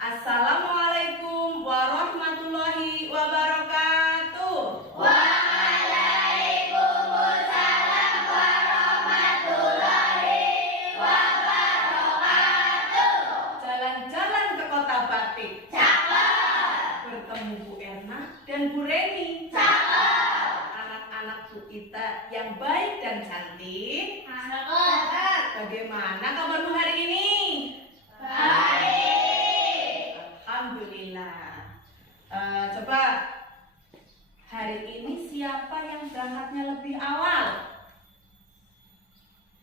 Assalamualaikum warahmatullahi wabarakatuh. Waalaikumsalam warahmatullahi wabarakatuh. Jalan-jalan ke Kota Batik. Cakep. Bertemu Bu Erna dan Bu Reni. Cakep. Anak-anak Bu Ita yang baik dan cantik. Cakep. Bagaimana kabarmu hari ini? Baik. Alhamdulillah. Coba hari ini siapa yang berangkatnya lebih awal?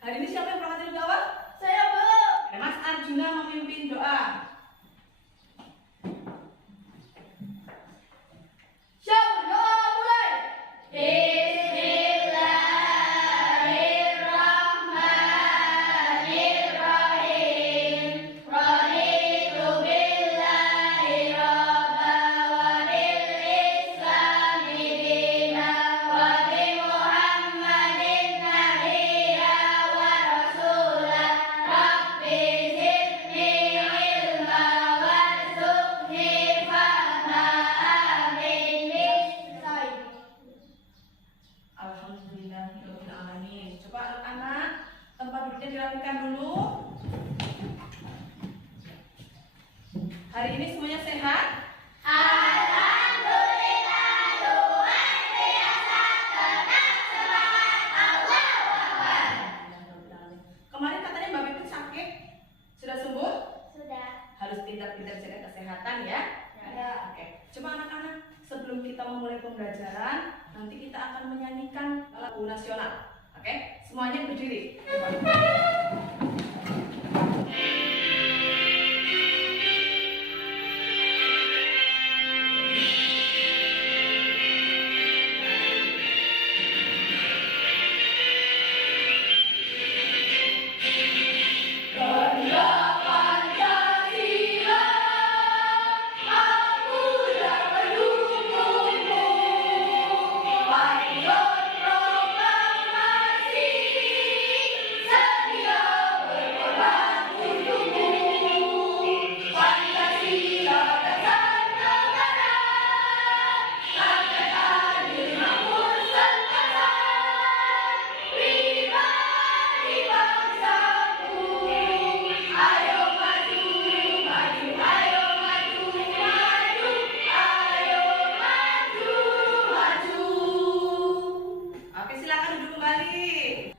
Hari ini siapa yang berangkatnya lebih awal? Saya Bu. Mas Arjuna memimpin doa. Siap, doa mulai. Bismillahirrahmanirrahim. Raditu billahi robba wa bil islami dina wa bi Muhammadin nabiyya wa rasula. Rabbi zidni ilma warzuqni fahma. Amin. Alhamdulillahirrahmanirrahim. Coba anak-anak tempat duduknya dirapikan dulu. Hari ini semuanya sehat? Alhamdulillah, luar biasa, tenang, semangat, Allahu Akbar. Kemarin katanya Mbak Pipit sakit. Sudah sembuh? Sudah. Harus pintar-pintar jaga kesehatan ya. Ya. Oke. Coba anak-anak, sebelum kita memulai pembelajaran, nanti kita akan menyanyikan lagu nasional. Oke? Semuanya berdiri. Ganda Pancasila, aku dan pendukungmu. Patriot proklamasi, sedia berkorban untukmu. Pancasila dasar negara, rakyat adil makmur sentosa. Pribadi bangsaku, ayo maju, maju, ayo maju, maju, ayo maju, maju. Oke, silakan duduk kembali.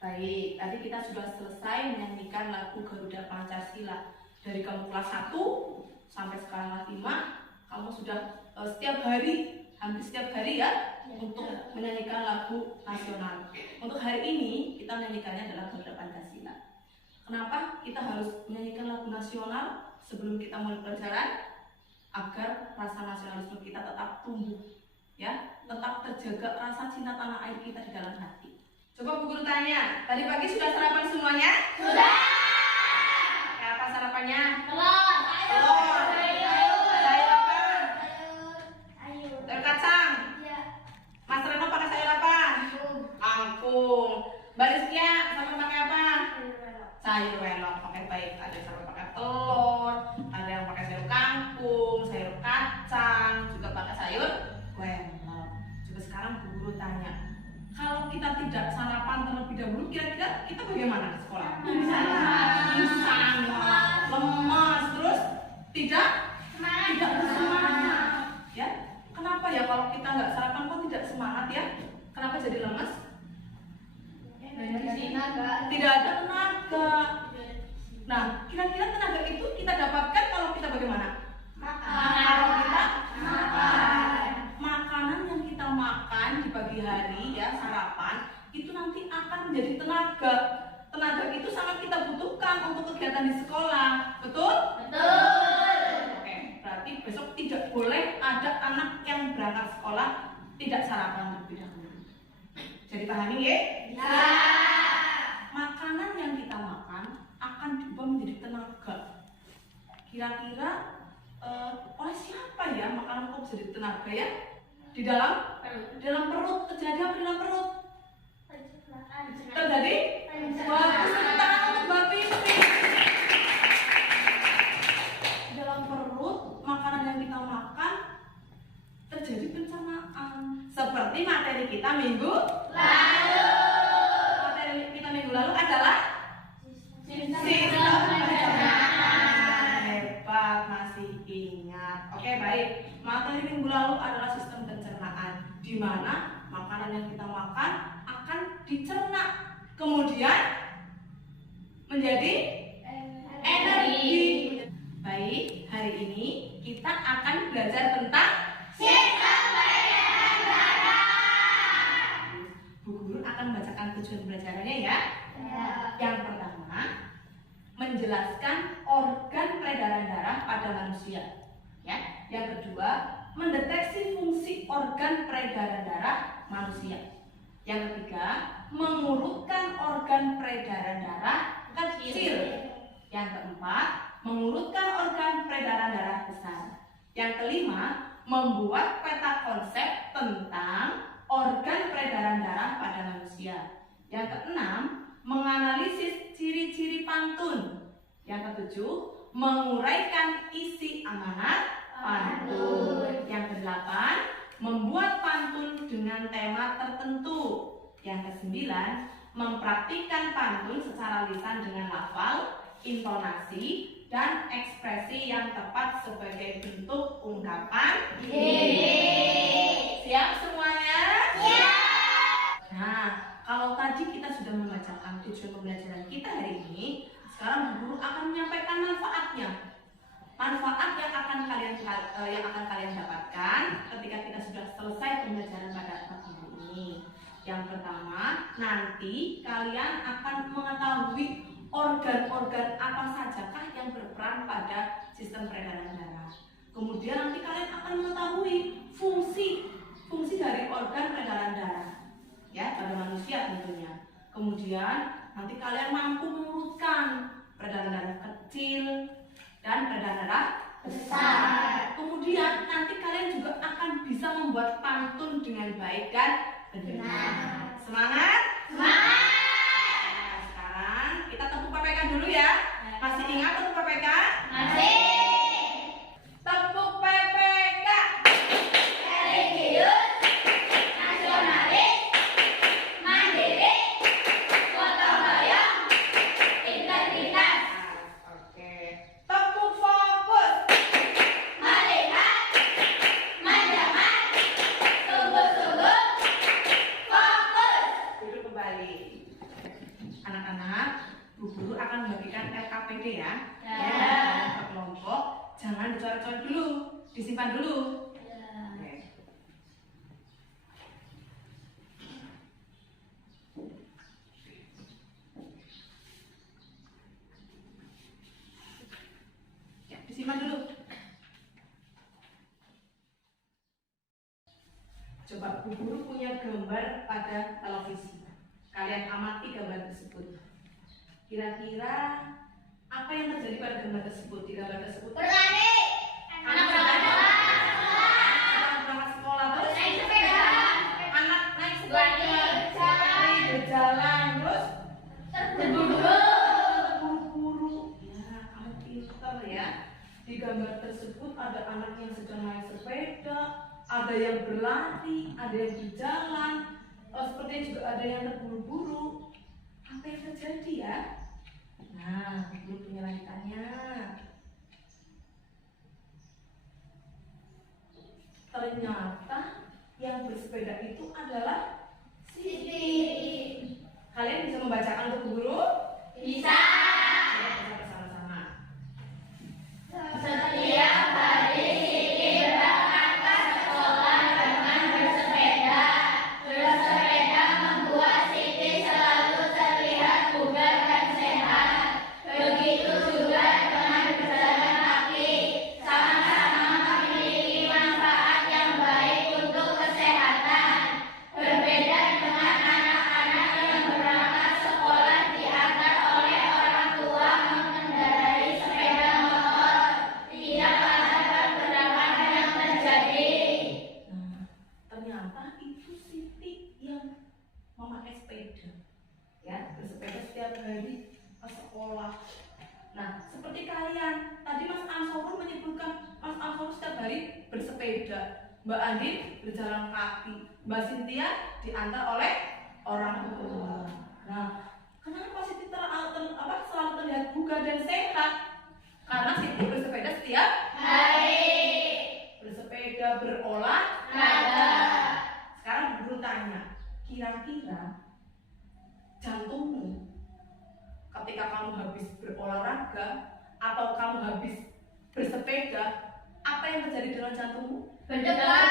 Baik, tadi kita sudah selesai menyanyikan lagu Garuda Pancasila. Dari kamu kelas 1 sampai sekarang kelas 5, kamu sudah setiap hari, hampir setiap hari ya, untuk menyanyikan lagu nasional. Untuk hari ini, kita menyanyikannya adalah Garuda Pancasila. Kenapa kita harus menyanyikan lagu nasional sebelum kita mulai pelajaran? Agar rasa nasionalisme kita tetap tumbuh, ya, tetap terjaga rasa cinta tanah air kita di dalam hati. Coba Bu Guru tanya, tadi pagi sudah sarapan semuanya? Sudah. Kayak apa sarapannya? Telur. Telur. Sayur apa? Ayo. Sayur kacang. Ya. Mas Reno pakai sayur apa? Kangkung. Mbak Rizkia sarapan pakai apa? Sayur welok. Oke, baik. Ada yang sarapan pakai telur, ada yang pakai sayur kangkung, sayur kacang, juga pakai sayur welok. Coba sekarang Bu Guru tanya, kalau kita tidak sarapan terlebih dahulu, kira-kira kita bagaimana di sekolah? Pingsan, lemas, terus tidak bersemangat. Ya, kenapa ya kalau kita nggak sarapan kok tidak semangat ya? Kenapa jadi lemas? Tidak ada tenaga. Nah, kira-kira tenaga itu kita dapatkan kalau kita bagaimana? Kalau kita makan. Makanan yang kita makan di pagi hari ya, sarapan, itu nanti akan menjadi tenaga. Tenaga itu sangat kita butuhkan untuk kegiatan di sekolah. Betul? Betul. Oke, berarti besok tidak boleh ada anak yang berangkat sekolah tidak sarapan terlebih dahulu. Jadi pahami ya? Ya. Makanan yang kita makan akan diubah menjadi tenaga. Kira-kira oleh siapa ya makanan kok jadi tenaga ya? Di dalam perut. Terjadi apa di dalam perut? Terjadi? Bagus, tepuk tangan untuk Mbak Pipi. seperti materi kita minggu lalu. Materi kita minggu lalu adalah sistem pencernaan. Hebat, masih ingat. Oke, baik. Materi minggu lalu adalah sistem pencernaan, di mana makanan yang kita makan akan dicerna, kemudian menjadi energi. Baik, hari ini kita akan belajar tentang Sistem peredaran darah. Bu Guru akan membacakan tujuan pelajarannya ya. Yang pertama, menjelaskan organ peredaran darah pada manusia. Ya. Yang kedua, mendeteksi fungsi organ peredaran darah manusia. Yang ketiga, mengurutkan organ peredaran darah kecil. Yang keempat, mengurutkan organ peredaran darah besar. Yang kelima, membuat peta konsep tentang organ peredaran darah pada manusia. Yang keenam, menganalisis ciri-ciri pantun. Yang ketujuh, menguraikan isi amanat pantun. Yang kedelapan, membuat pantun dengan tema tertentu. Yang kesembilan, mempraktikkan pantun secara lisan dengan lafal, intonasi, dan ekspresi yang tepat sebagai bentuk ungkapan diri. Siap semuanya? Nah, kalau tadi kita sudah membacakan tujuan pembelajaran kita hari ini, sekarang Bu Guru akan menyampaikan manfaatnya. Manfaat yang akan kalian dapatkan ketika kita sudah selesai pembelajaran pada pagi ini. Yang pertama, nanti kalian akan mengetahui organ-organ apa sajakah yang berperan pada sistem peredaran darah. Kemudian nanti kalian akan mengetahui fungsi dari organ peredaran darah, ya, pada manusia tentunya. Kemudian nanti kalian mampu mengurutkan peredaran darah kecil dan peredaran darah besar. Kemudian nanti kalian juga akan bisa membuat pantun dengan baik dan benar. Semangat? Semangat. Nah, sekarang kita tepuk PPK dulu ya. Masih ingat tepuk PPK? Masih. Tepuk PPK. Religius, nasionalis, mandiri, gotong royong, integritas. Oke. Tepuk fokus. Melihat, mendengar, sungguh-sungguh, fokus. Duduk kembali. Anak-anak, Bu Guru akan membagikan LKPD ya. Ya. Per kelompok, jangan dicoret-coret dulu, disimpan dulu. Oke. Ya, disimpan dulu. Coba Bu Guru punya gambar pada televisi. Kalian amati gambar tersebut. Kira-kira apa yang terjadi pada gambar tersebut? Di gambar tersebut Berlari, anak berlari, anak berangkat sekolah, terus naik sepeda, anak naik sepeda, lari berjalan, terus terburu-buru. buru-buru. Ya, kamu pintar ya. Di gambar tersebut ada anak yang sedang naik sepeda, ada yang berlari, ada yang berjalan, sepertinya juga ada yang terburu-buru. Apa yang terjadi ya? Nah, Bu punya lanjutannya. Ternyata yang bersepeda itu adalah Siti. Kalian bisa membacakan untuk guru? Bisa. Coba baca bersama-sama. Setiap hari Siti berangkat ke sekolah dengan bersepeda. Bersepeda membuat Siti selalu terlihat bugar dan sehat. Begitu juga dengan berjalan kaki. Sama-sama memiliki manfaat yang baik untuk kesehatan. Berbeda dengan anak-anak yang berangkat sekolah diantar oleh orang tua mengendarai sepeda motor. Tidak ada pergerakan yang terjadi. Nah, ternyata itu Siti yang memakai sepeda, ya, bersepeda setiap hari ke sekolah. Nah, seperti kalian tadi Mas Ansoro menyebutkan Mas Ansoro setiap hari bersepeda. Mbak Andin berjalan kaki, Mbak Cynthia diantar oleh orang tua. Nah, kenapa Siti selalu terlihat bugar dan sehat? Karena Siti bersepeda setiap hari, bersepeda berolahraga. Sekarang guru tanya, kira-kira jantungmu ketika kamu habis berolahraga atau kamu habis bersepeda, apa yang terjadi dengan jantungmu? berdebar,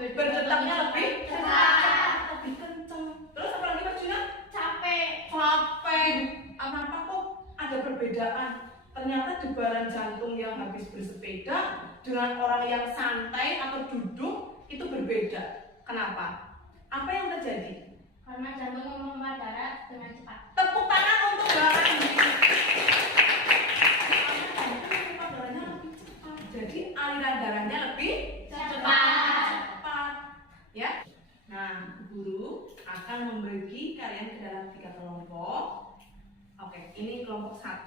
Berdetaknya lebih kenceng. Terus apa lagi Mas Juna? capek, Apa kok ada perbedaan? Ternyata debaran jantung yang habis bersepeda dengan orang yang santai atau duduk itu berbeda. Kenapa? Apa yang terjadi? karena jantung memompa darah dengan cepat. Tepuk tangan untuk Mbak Andi. Karena jantung memompa darahnya lebih cepat. Jadi aliran darahnya lebih Cepat. ya. Nah, guru akan membagi kalian ke dalam 3 kelompok. Oke, ini kelompok 1,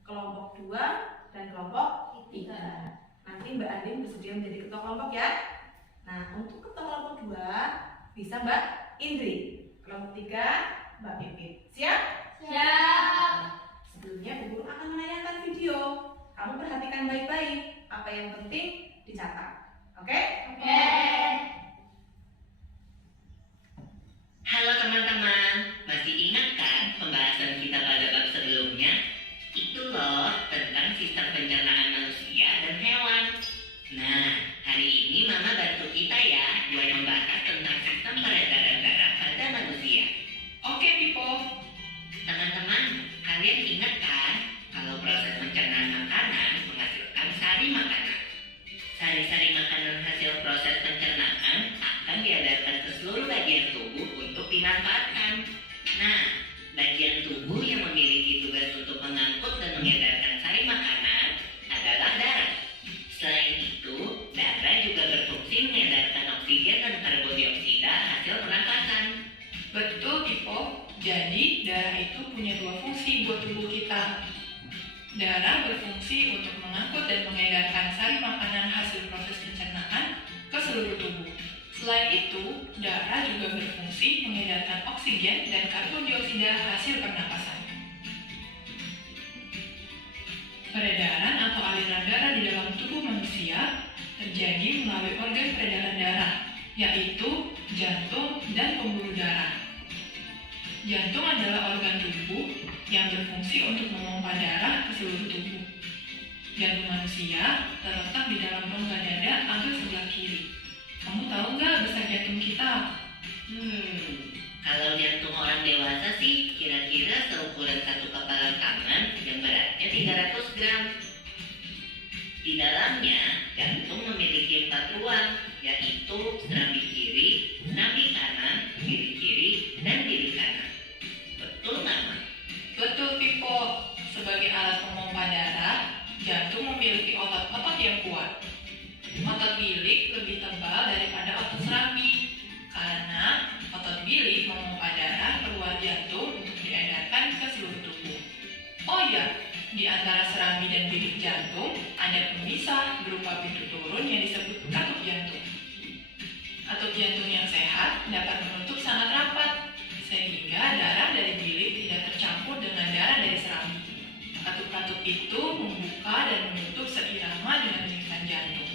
kelompok 2, dan kelompok 3. Nanti Mbak Andin bersedia menjadi ketua kelompok ya. Nah, untuk ketua kelompok 2 bisa Mbak Indri. Kelompok 3 Mbak Pipit. Siap? Siap. Sebelumnya Bu Guru akan menayangkan video. Kamu perhatikan baik-baik. Apa yang penting dicatat. Oke? Oke. Halo teman-teman, masih ingat kan pembahasan kita pada bab sebelumnya? Itu loh tentang sistem pencernaan manusia dan hewan. Nah, hari ini Mama bantu kita ya buat membahas tentang sistem peredaran darah pada manusia. Oke Pipo. Teman-teman, kalian ingat kan kalau proses pencernaan makanan menghasilkan sari makanan. Sari-sari makanan hasil proses pencernaan akan diedarkan ke seluruh bagian tubuh untuk dimanfaatkan. Nah, bagian tubuh yang memiliki tugas untuk mengangkut dan mengedarkan sari makanan adalah darah. Selain itu, darah juga berfungsi mengedarkan oksigen dan karbon dioksida hasil pernapasan. Betul, Pipo. Jadi, darah itu punya 2 fungsi buat tubuh kita. Darah berfungsi untuk mengangkut dan mengedarkan sari makanan hasil proses pencernaan ke seluruh tubuh. Selain itu, darah juga berfungsi mengedarkan oksigen dan karbon dioksida hasil pernapasan. Peredaran atau aliran darah di dalam tubuh manusia terjadi melalui organ peredaran darah, yaitu jantung dan pembuluh darah. Jantung adalah organ tubuh yang berfungsi untuk memompa darah ke seluruh tubuh. Jantung manusia terletak di dalam rongga dada agak sebelah kiri. Kamu tahu nggak besar jantung kita? Kalau jantung orang dewasa sih kira-kira seukuran satu kepalan tangan yang beratnya 300 gram. Di dalamnya, jantung memiliki 4 ruang, yaitu serambi kiri, serambi kanan, diri kiri, dan diri kanan. Betul nggak, Ma? Betul, Pipo. Sebagai alat pemompa darah, jantung memiliki otot-otot yang kuat. Otot bilik lebih tebal daripada otot serambi, karena otot bilik memompa darah keluar jantung untuk diedarkan ke seluruh tubuh. Oh ya, di antara serambi dan bilik jantung ada pemisah berupa pintu turun yang disebut katup jantung. Katup jantung yang sehat dapat menutup sangat rapat, sehingga darah dari bilik tidak tercampur dengan darah dari serambi. Katup-katup itu membuka dan menutup seirama dengan lirikan jantung.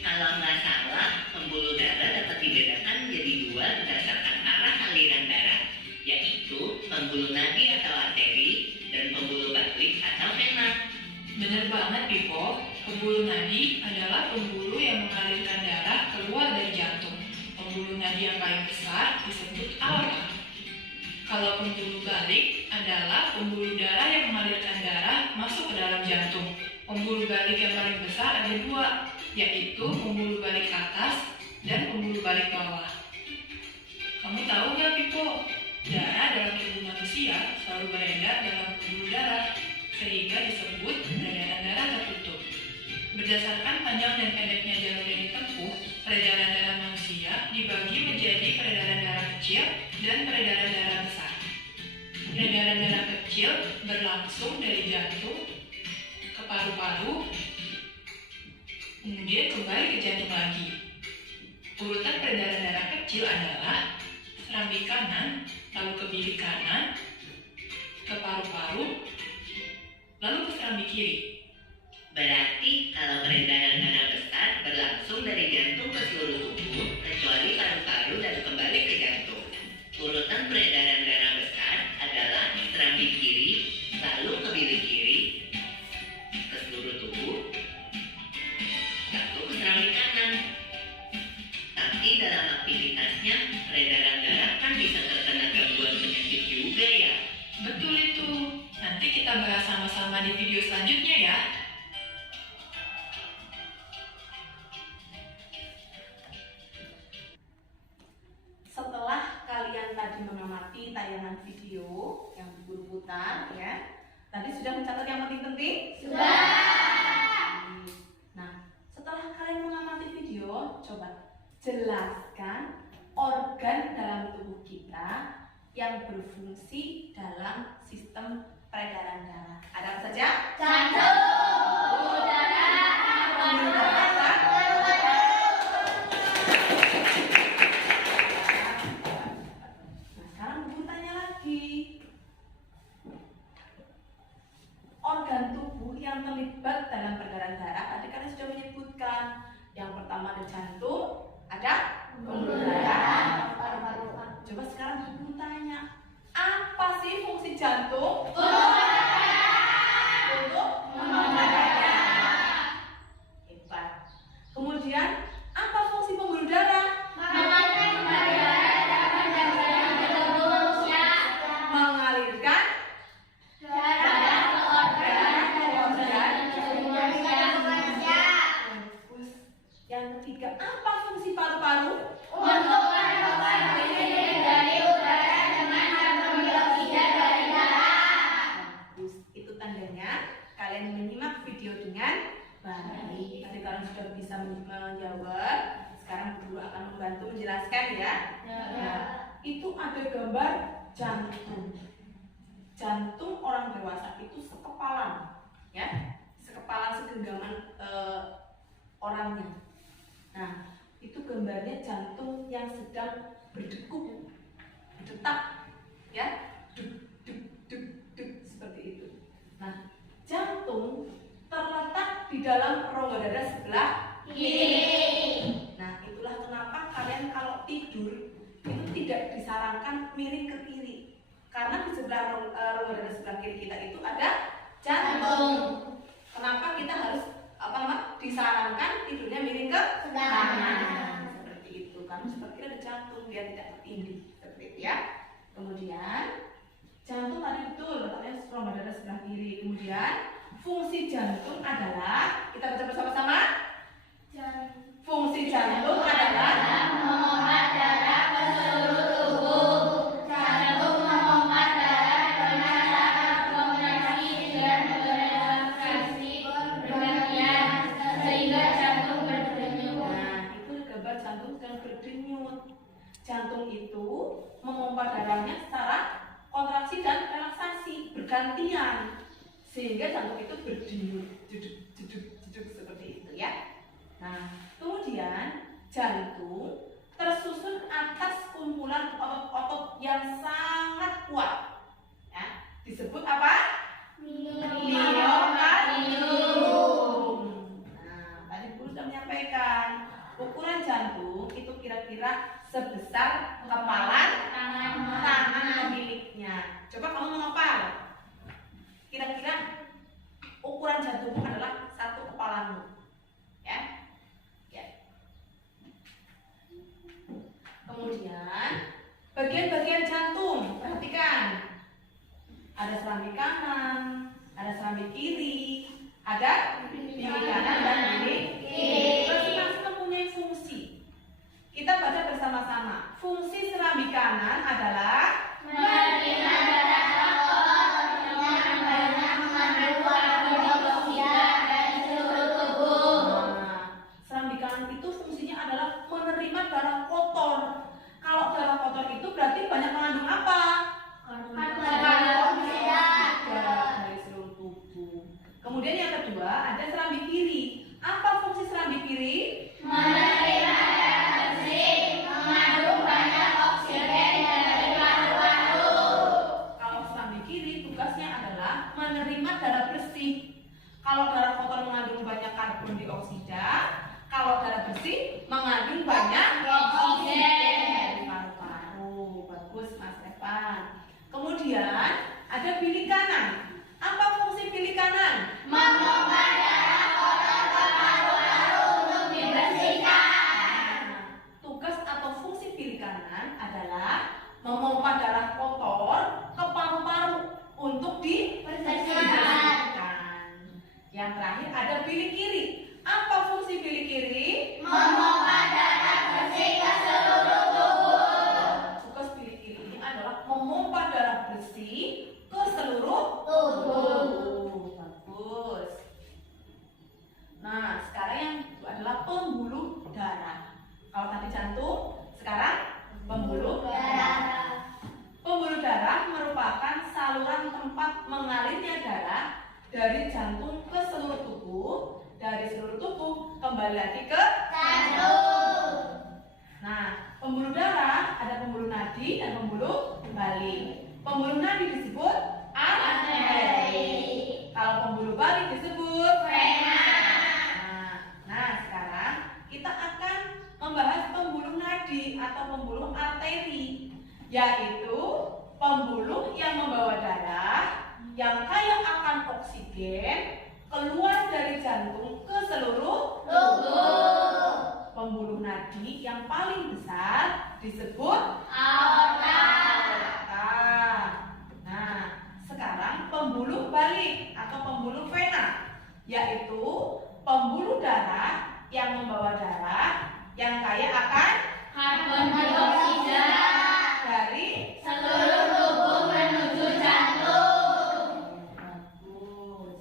Kalau nggak salah, pembuluh darah dapat dibedakan menjadi 2 berdasarkan arah aliran darah, yaitu pembuluh nadi atau arteri dan pembuluh balik atau vena. Benar banget, Pipo. Pembuluh nadi adalah pembuluh yang mengalirkan darah keluar dari jantung. Pembuluh nadi yang paling besar disebut aorta. Kalau pembuluh balik adalah pembuluh darah yang mengalirkan darah masuk ke dalam jantung. Pembuluh balik yang paling besar ada 2, yaitu pembuluh balik atas dan pembuluh balik bawah. Kamu tahu nggak, Pipo? Darah dalam tubuh manusia selalu beredar dalam pembuluh darah, sehingga disebut peredaran darah tertutup. Berdasarkan panjang dan pendeknya jalur yang ditempuh, peredaran darah manusia dibagi menjadi peredaran darah kecil dan peredaran darah besar. Peredaran darah kecil berlangsung dari jantung ke paru-paru, kemudian kembali ke jantung lagi. Urutan peredaran darah kecil adalah serambi kanan, lalu ke bilik kanan, ke paru-paru, lalu ke serambi kiri. Berarti kalau peredaran darah besar berlangsung dari jantung ke seluruh tubuh, kecuali paru-paru dan kembali ke jantung. Urutan peredaran darah besar adalah serambi kiri, lalu ke bilik kiri, ke seluruh tubuh, lalu ke serambi kanan. Tapi dalam aktivitasnya, peredaran darah kan bisa terkena gangguan penyakit juga ya. Betul itu. Nanti kita bahas sama-sama di video selanjutnya ya. Setelah kalian tadi mengamati tayangan video yang berputar ya, tadi sudah mencatat yang penting-penting? Nah, setelah kalian mengamati video, coba jelaskan organ dalam tubuh kita yang berfungsi dalam sistem peredaran darah. Ada apa saja? Jantung, darah, Pembuluh darah, Nah, sekarang Ibu tanya lagi. Organ tubuh yang terlibat dalam peredaran darah, tadi kalian sudah menyebutkan. Yang pertama ada jantung, ada pembuluh darah, paru-paru. Coba sekarang Ibu tanya, apa sih fungsi jantung? Untuk hebat. Kemudian apa fungsi pembuluh darah? Mengalirkan bagus. Yang ketiga, apa fungsi paru-paru? Bagus. Itu tandanya kalian menyimak video dengan baik. Tadi kalian sudah bisa menjawab. Sekarang guru akan membantu menjelaskan ya. Nah, itu ada gambar jantung. Jantung orang dewasa itu sekepalan, ya, sekepalan segenggaman orangnya. Nah, itu gambarnya jantung yang sedang berdegup, berdetak, ya, duk duk duk duk seperti itu. Nah, jantung terletak di dalam rongga dada sebelah kiri. Nah, itulah kenapa kalian kalau tidur itu tidak disarankan miring ke kiri, karena di sebelah rongga dada sebelah kiri kita itu ada jantung. Kenapa kita harus disarankan tidurnya miring ke kanan? Seperti itu, karena seperti ada jantung biar tidak tertindih seperti itu ya. Kemudian jantung tadi betul letaknya rongga dada sebelah kiri. Kemudian fungsi jantung adalah, kita baca bersama-sama. Fungsi jantung adalah memompa darah ke seluruh tubuh. Jantung memompa darah dengan cara kontraksi dan relaksasi berbagian sehingga jantung berdenyut. Nah, itu gambar jantung sedang berdenyut. Jantung itu memompa darahnya secara kontraksi dan relaksasi bergantian sehingga jantung itu berdenyut, duduk duduk duduk seperti itu ya. Nah, kemudian jantung tersusun atas kumpulan otot-otot yang sangat kuat, ya, disebut apa? Miokardium. Nah, tadi guru sudah menyampaikan ukuran jantung itu kira-kira sebesar kepalan tangan pemiliknya. Coba kamu menghafal. Kira-kira ukuran jantungmu adalah satu kepalamu, ya. Kemudian bagian-bagian jantung, perhatikan. Ada serambi kanan, ada serambi kiri, ada bilik kanan dan bilik kiri. Masing-masing mempunyai fungsi. Kita baca bersama-sama. Fungsi serambi kanan adalah Menerima darah kotor yang banyak mengandung karbon dioksida dari seluruh tubuh. Nah, serambi kanan itu fungsinya adalah menerima darah kotor. Kalau darah kotor itu berarti banyak mengandung apa? Karbon dioksida. Darah dari seluruh tubuh. Kemudian yang kedua, Kalau darah kotor mengandung banyak karbon dioksida, kalau darah bersih mengandung banyak Oksigen. dari paru-paru. Bagus Mas Evan. Kemudian ada bilik kanan. Apa fungsi bilik kanan? Memompa darah kotor ke paru-paru untuk dibersihkan. Tugas atau fungsi bilik kanan adalah memompa darah kotor ke paru-paru untuk dibersihkan. Yang terakhir ada bilik kiri. Apa fungsi bilik kiri? Memompa darah bersih ke seluruh tubuh. Tugas bilik kiri ini adalah memompa darah bersih ke seluruh Tubuh. Bagus. Nah, sekarang yang adalah pembuluh darah. Kalau tadi jantung, sekarang pembuluh darah. Pembuluh darah merupakan saluran tempat mengalirnya darah dari jantung ke seluruh tubuh, dari seluruh tubuh kembali lagi ke Jantung. Nah, pembuluh darah ada pembuluh nadi dan pembuluh balik. Pembuluh nadi disebut arteri. Kalau pembuluh balik disebut Vena. Nah, sekarang kita akan membahas pembuluh nadi atau pembuluh arteri, yaitu pembuluh yang membawa darah yang kaya akan oksigen keluar dari jantung ke seluruh Tubuh. pembuluh nadi yang paling besar disebut Aorta. aorta. Nah, sekarang pembuluh balik atau pembuluh vena, yaitu pembuluh darah yang membawa darah yang kaya akan Karbon dioksida dari seluruh tubuh menuju jantung. Bagus.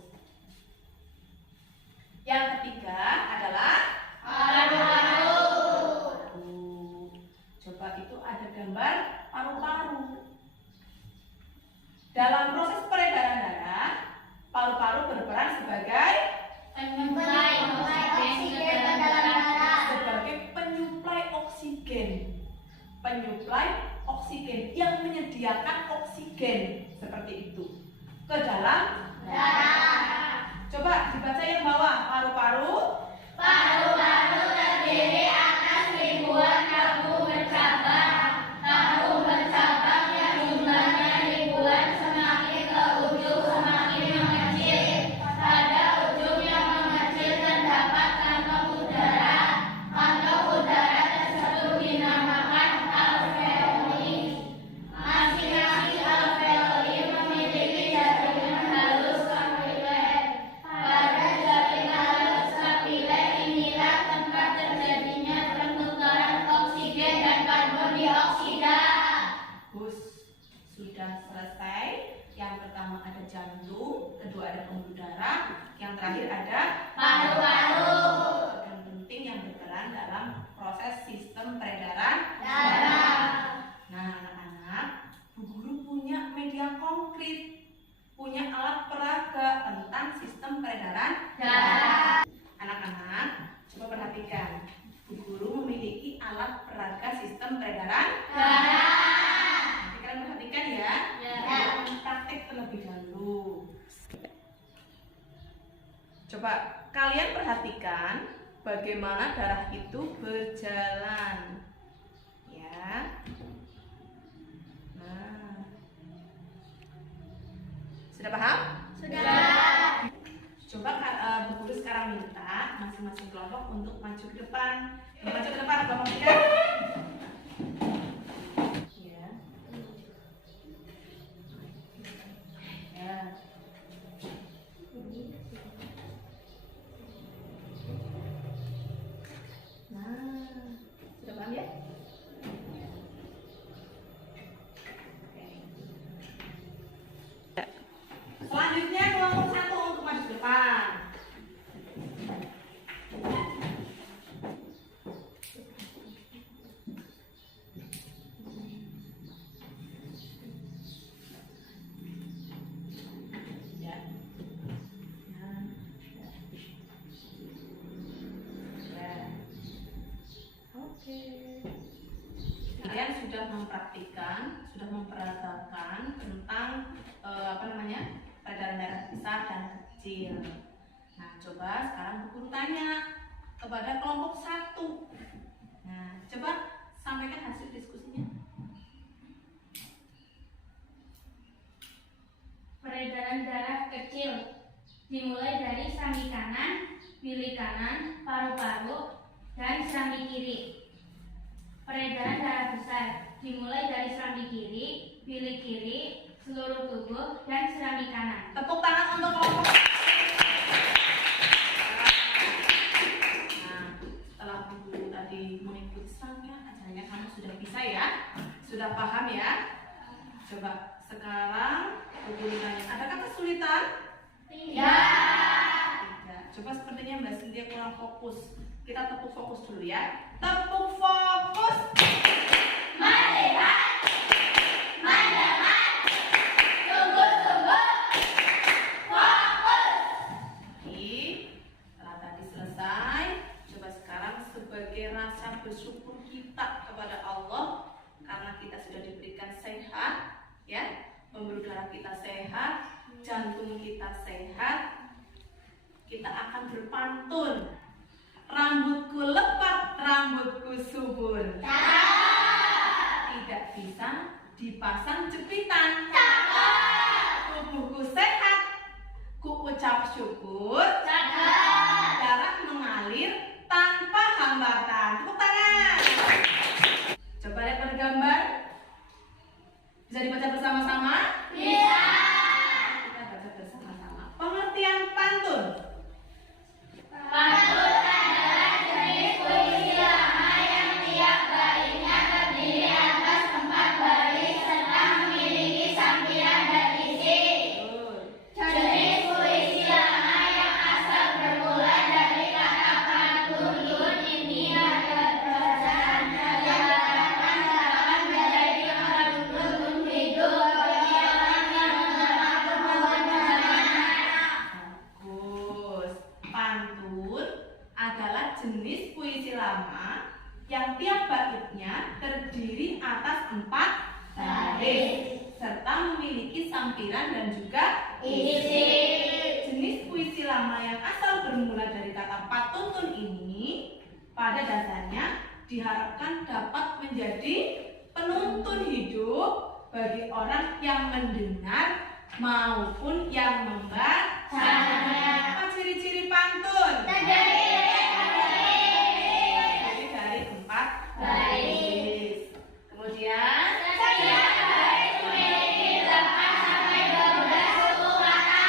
Yang ketiga adalah Paru-paru. paru. Coba itu ada gambar paru-paru. Dalam proses peredaran darah, paru-paru berperan sebagai Penyuplai oksigen ke dalam darah. sebagai penyuplai oksigen. Penyuplai oksigen yang menyediakan oksigen seperti itu ke dalam Darah. Coba dibaca yang bawah, paru-paru. Paru-paru terdiri atas ribuan tabung bercabang. Tabung bercabang yang jumlahnya ribuan semakin ke ujung semakin mengecil. Pada ujung yang mengecil terdapat kantong udara. Kantong udara tersebut dinamakan alveoli. Masing-masing alveoli memiliki jaringan halus kapiler. Pada jaringan halus kapiler inilah tempat terjadinya pertukaran oksigen dan karbon dioksida. Bagus, sudah selesai. Yang pertama ada jantung, kedua ada pembuluh darah, yang terakhir ada Paru-paru. organ penting yang berperan dalam proses sistem peredaran Darah. Nah, anak-anak, Bu Guru punya media konkret, punya alat peraga tentang sistem peredaran Darah. Anak-anak, coba perhatikan. Bu Guru memiliki alat peraga sistem peredaran Darah. Nanti kalian perhatikan ya. Ya. Kita akan praktek terlebih dahulu. Coba kalian perhatikan bagaimana darah itu berjalan. Ya. Nah. Sudah paham? Sudah. Coba Bu Guru sekarang minta masing-masing kelompok untuk maju ke depan. Maju ke depan, kelompok 3. Ya. Ya. Nah, sudah paham ya? Oke. Selanjutnya kelompok 1 untuk maju ke depan. Ya. Nah, ya. Oke. Kalian sudah mempraktikkan, sudah memperagakan tentang peredaran darah besar dan kecil. Nah, coba sekarang Bu Guru tanya kepada kelompok 1. Nah, coba sampaikan hasil diskusinya. Peredaran darah kecil dimulai dari serambi kanan, bilik kanan, paru-paru, dan serambi kiri. Peredaran darah besar dimulai dari serambi kiri, bilik kiri, seluruh tubuh, dan serambi kanan. Tepuk tangan untuk kelompok. Nah, setelah Bu Guru tadi mengikuti serangkaian acaranya, kamu sudah bisa ya? Sudah paham ya? Coba sekarang Bu Guru tanya, adakah kesulitan? Tidak. Coba sepertinya Mbak Cynthia kurang fokus. Kita tepuk fokus dulu ya. Tepuk fokus. Melihat, mendengar, sungguh-sungguh, fokus. Oke, setelah tadi selesai, coba sekarang sebagai rasa bersyukur kita kepada Allah karena kita sudah diberikan sehat, ya, pembuluh darah kita sehat, jantung kita sehat. Kita akan berpantun. Rambutku lebat, rambutku subur. Tidak bisa dipasang jepitan. Tubuhku sehat, ku ucap syukur. Darah mengalir tanpa hambatan. Tepuk tangan. Coba lihat pada gambar. Bisa dibaca bersama-sama? Bisa. Kita baca bersama-sama. Pengertian pantun. Pantun adalah jenis puisi lama yang tiap barisnya terdiri atas 4 baris serta memiliki sampiran dan isi. Jenis puisi lama yang asal bermula dari kata pantun ini ada perasaan diharapkan dapat menjadi pantun hidup bagi orang yang menerima pemohon Bagus. Pantun adalah jenis puisi lama yang tiap baitnya terdiri atas 4 baris serta memiliki sampiran dan juga isi. Jenis puisi lama yang asal bermula dari kata patuntun ini pada dasarnya diharapkan dapat menjadi penuntun hidup bagi orang yang mendengar maupun yang membaca. Apa ciri-ciri pantun? Terdiri dari 4 baris. Kemudian Setiap baris memiliki 8 sampai 12 suku kata.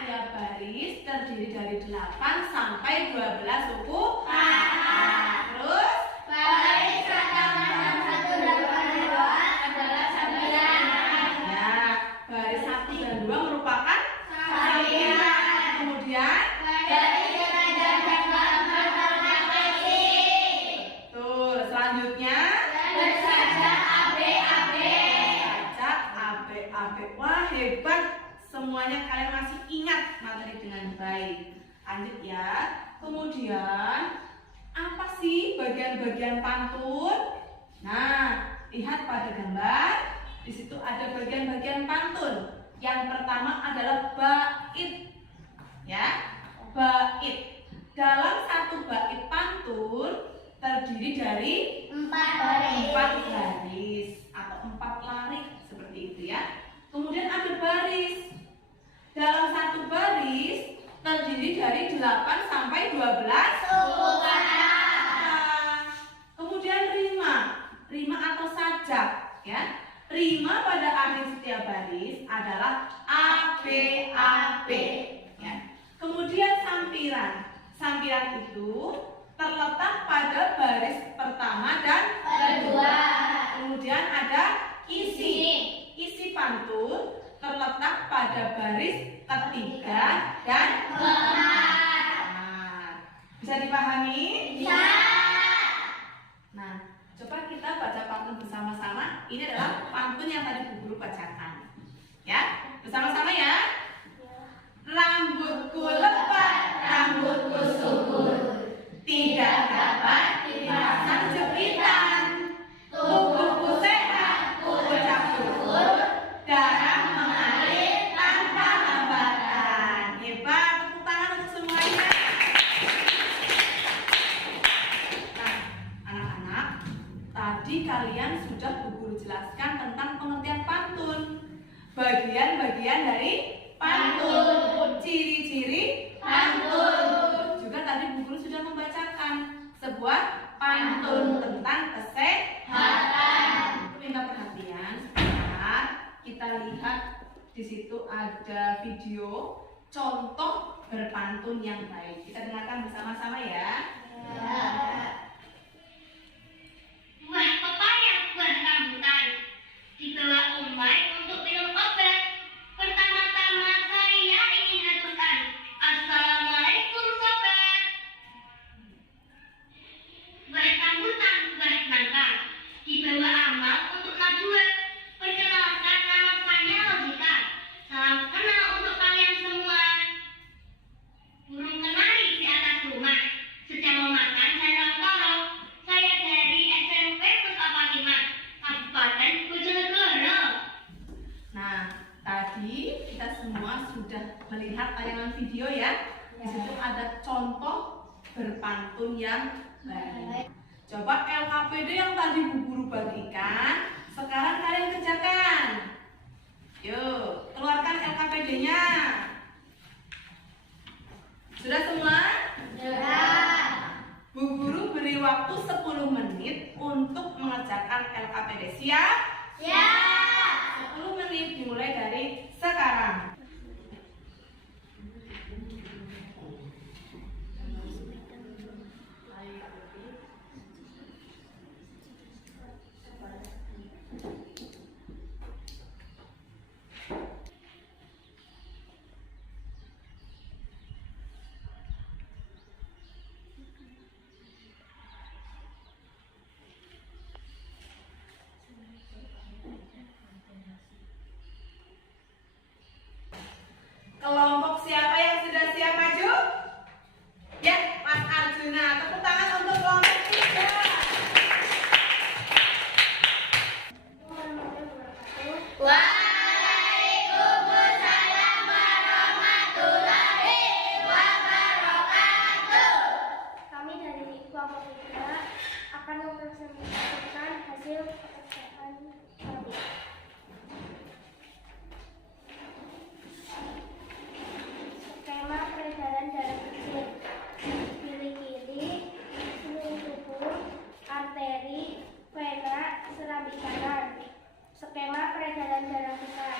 tiap baris terdiri dari 8 sampai 12 suku Kata. Terus Baris pertama dan 1 dan 2 adalah sampiran. ya, baris 1 dan 2 merupakan Sampiran. Kemudian Baris ketiga dan keempat adalah isi. betul, selanjutnya Bersajak AB. baca AB. Wah, hebat. Semuanya kalian masih ingat materi dengan baik. Lanjut ya. Kemudian apa sih bagian-bagian pantun? Nah, lihat pada gambar. Di situ ada bagian-bagian pantun. Yang pertama adalah bait. Ya, bait. Dalam satu bait pantun terdiri dari 4 baris. 4 baris atau 4 lari seperti itu ya. Kemudian ada baris. Dalam satu baris terdiri dari 8 sampai 12 Suku kata. Kemudian rima atau sajak ya. Rima pada akhir setiap baris adalah AB. Ya. Kemudian sampiran itu terletak pada baris pertama dan Kedua. Kemudian ada isi pantun terletak pada baris ketiga dan keempat. Bisa dipahami? Bisa. Nah, coba kita baca pantun bersama-sama. Ini adalah pantun yang tadi Bu Guru bacakan. Ya, bersama-sama ya. Rambutku lebat, rambutku subur, tidak dapat dipasang jepitan. Tubuhku sehat, ku ucap syukur, darah mengalir tanpa hambatan. Hebat, tepuk tangan untuk bagian dari pantun. Ciri-ciri Pantun. juga tadi Bu Guru sudah membacakan sebuah pantun tentang kesehatan. Minta perhatian sebentar. Kita lihat di situ ada video contoh berpantun yang baik. Kita dengarkan bersama-sama ya. Buah pepaya, buah rambutan, dibawa Umar untuk minum obat. Pertama-tama saya ingin aturkan, Assalamualaikum sobat. Buah rambutan, buah nangka, dibawa Amal untuk Najwa. Perkenalkan, nama saya Logika. Salam kenal untuk kalian semua. Burung kenari di atas rumah, sedang memakan sendok toro. Saya dari SMP Puspa Fatimah, Kabupaten Bojonegoro. Nah, tadi kita semua sudah melihat tayangan video ya. Di situ ada contoh berpantun yang baik. Coba LKPD yang tadi Bu Guru bagikan, sekarang kalian kerjakan. Yuk, keluarkan LKPD-nya. Sudah semua? Bu Guru beri waktu 10 menit untuk mengerjakan LKPD. Siap? 10 menit dimulai dari sekarang. Kelompok siapa yang sudah siap maju? Ya, Mas Arjuna. Tepuk tangan untuk kelompok 3. Waalaikumsalam warahmatullahi wabarakatuh. Kami dari kelompok 3 akan mempresentasikan hasil pekerjaan kami. Skema peredaran darah kecil. Pilih kiri, seluruh tubuh, arteri, vena, serambi kanan. Skema peredaran darah besar.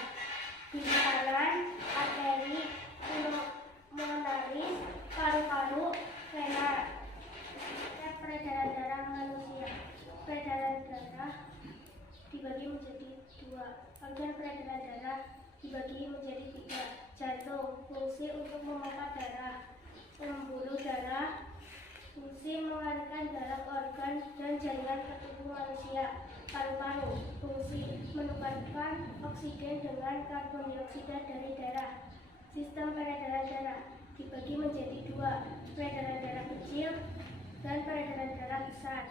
Di kanan, arteri, pulmonaris, paru-paru, vena. Step peredaran darah manusia. Peredaran darah dibagi menjadi 2. Organ peredaran darah dibagi menjadi 3. Jantung, fungsi untuk memompa darah. Pembuluh darah, fungsi mengalirkan darah ke organ dan jaringan ke tubuh manusia. Paru-paru, fungsi menukarkan oksigen dengan karbon dioksida dari darah. Sistem peredaran darah dibagi menjadi 2. Peredaran darah kecil dan peredaran darah besar.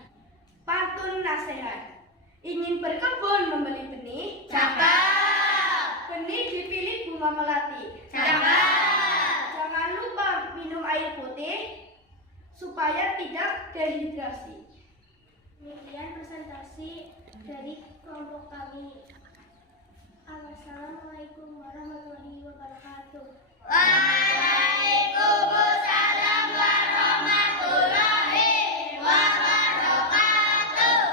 Pantun nasihat. Ingin berkebun membeli benih? Cakep. Benih dipilih bunga melati. Cakep. Jangan lupa minum air putih supaya tidak dehidrasi. Demikian presentasi dari kelompok kami. Assalamualaikum warahmatullahi wabarakatuh. Waalaikumsalam warahmatullahi wabarakatuh.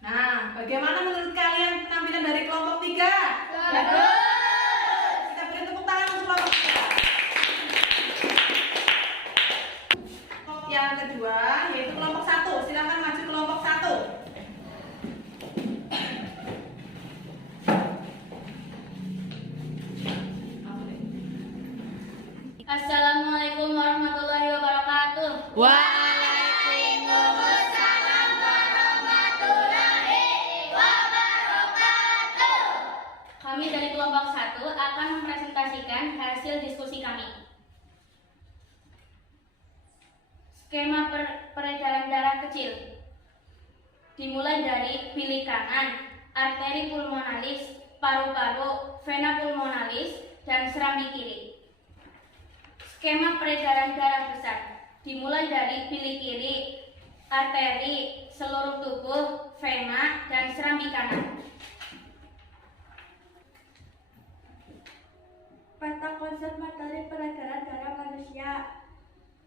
Nah, bagaimana menurut kalian penampilan dari kelompok 3? Bagus. Kita beri tepuk tangan untuk kelompok 3. Kelompok yang kedua yaitu kelompok 1. Silakan maju kelompok 1. Assalamualaikum warahmatullahi wabarakatuh. Waalaikumsalam warahmatullahi wabarakatuh. Kami dari kelompok 1 akan mempresentasikan hasil diskusi kami. Skema peredaran darah kecil dimulai dari bilik kanan, arteri pulmonalis, paru-paru, vena pulmonalis, dan serambi kiri. Skema peredaran darah besar dimulai dari bilik kiri, arteri, seluruh tubuh, vena, dan serambi kanan. tentang konsep materi peredaran darah manusia.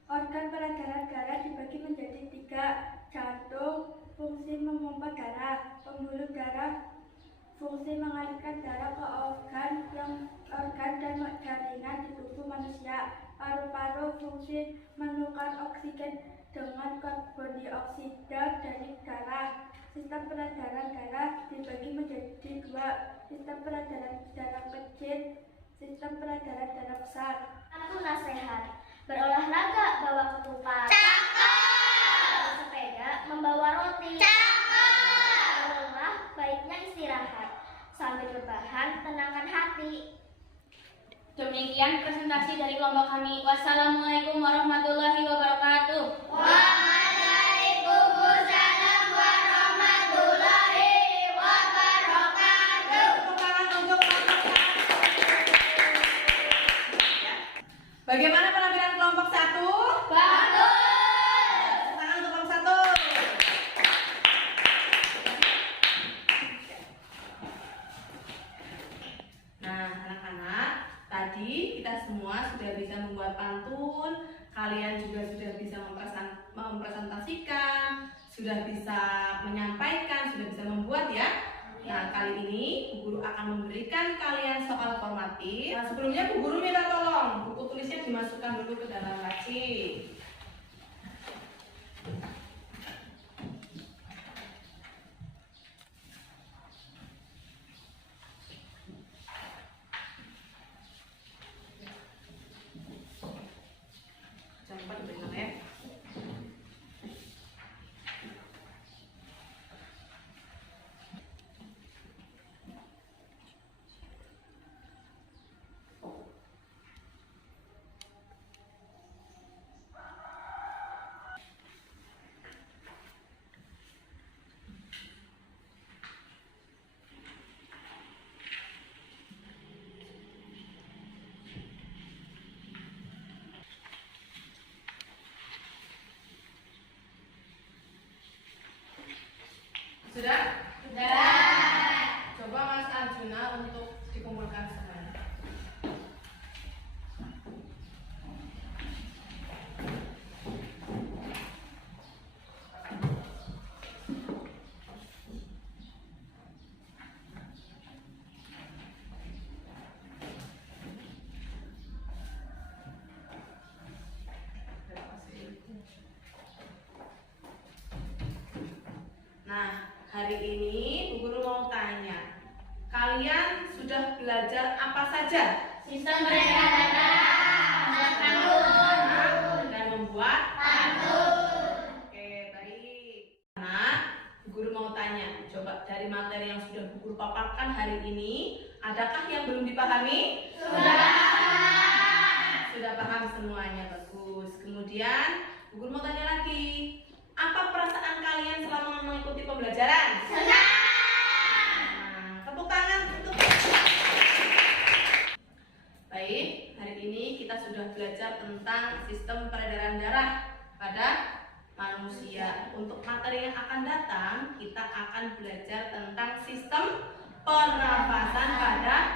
Organ peredaran darah dibagi menjadi 3, jantung, fungsi memompa darah, pembuluh darah, fungsi mengalirkan darah ke organ dan jaringan di tubuh manusia, paru-paru, fungsi menukar oksigen dengan karbon dioksida dari darah. Sistem peredaran darah dibagi menjadi 2, sistem peredaran darah kecil, sistem peredaran darah besar. Aku nasihat, berolahraga bawa ketupat. Bersepeda membawa roti. Lelah baiknya istirahat. Sambil berbahan tenangkan hati. Demikian presentasi dari kelompok kami. Wassalamualaikum warahmatullahi wabarakatuh. Waalaikumsalam warahmatullahi wabarakatuh. Tepuk tangan untuk kelompok 1. Bagaimana penampilan kelompok 1? Bagus. Tepuk tangan untuk kelompok 1. Nah, anak-anak, tadi kita semua sudah bisa membuat pantun, kalian juga sudah bisa mempresentasikan, sudah bisa menyampaikan, sudah bisa membuat ya. Nah, kali ini Bu Guru akan memberikan kalian soal formatif. Nah, sebelumnya Bu Guru minta tolong buku tulisnya dimasukkan dulu ke dalam laci. Cepat benar ya. Sudah? Coba Mas Arjuna untuk dikumpulkan semuanya. Nah, hari ini Bu Guru mau tanya, kalian sudah belajar apa saja? Sistem peredaran darah, pantun, Dan membuat pantun. Oke, baik. Nah, Bu Guru mau tanya, coba dari materi yang sudah Bu Guru paparkan hari ini, adakah yang belum dipahami? Sudah paham semuanya, bagus. Kemudian Bu Guru mau tanya lagi, apa perasaan kalian selama mengikuti pembelajaran? Senang. Nah, tepuk tangan untuk. Baik, hari ini kita sudah belajar tentang sistem peredaran darah pada manusia. Untuk materi yang akan datang, kita akan belajar tentang sistem pernafasan pada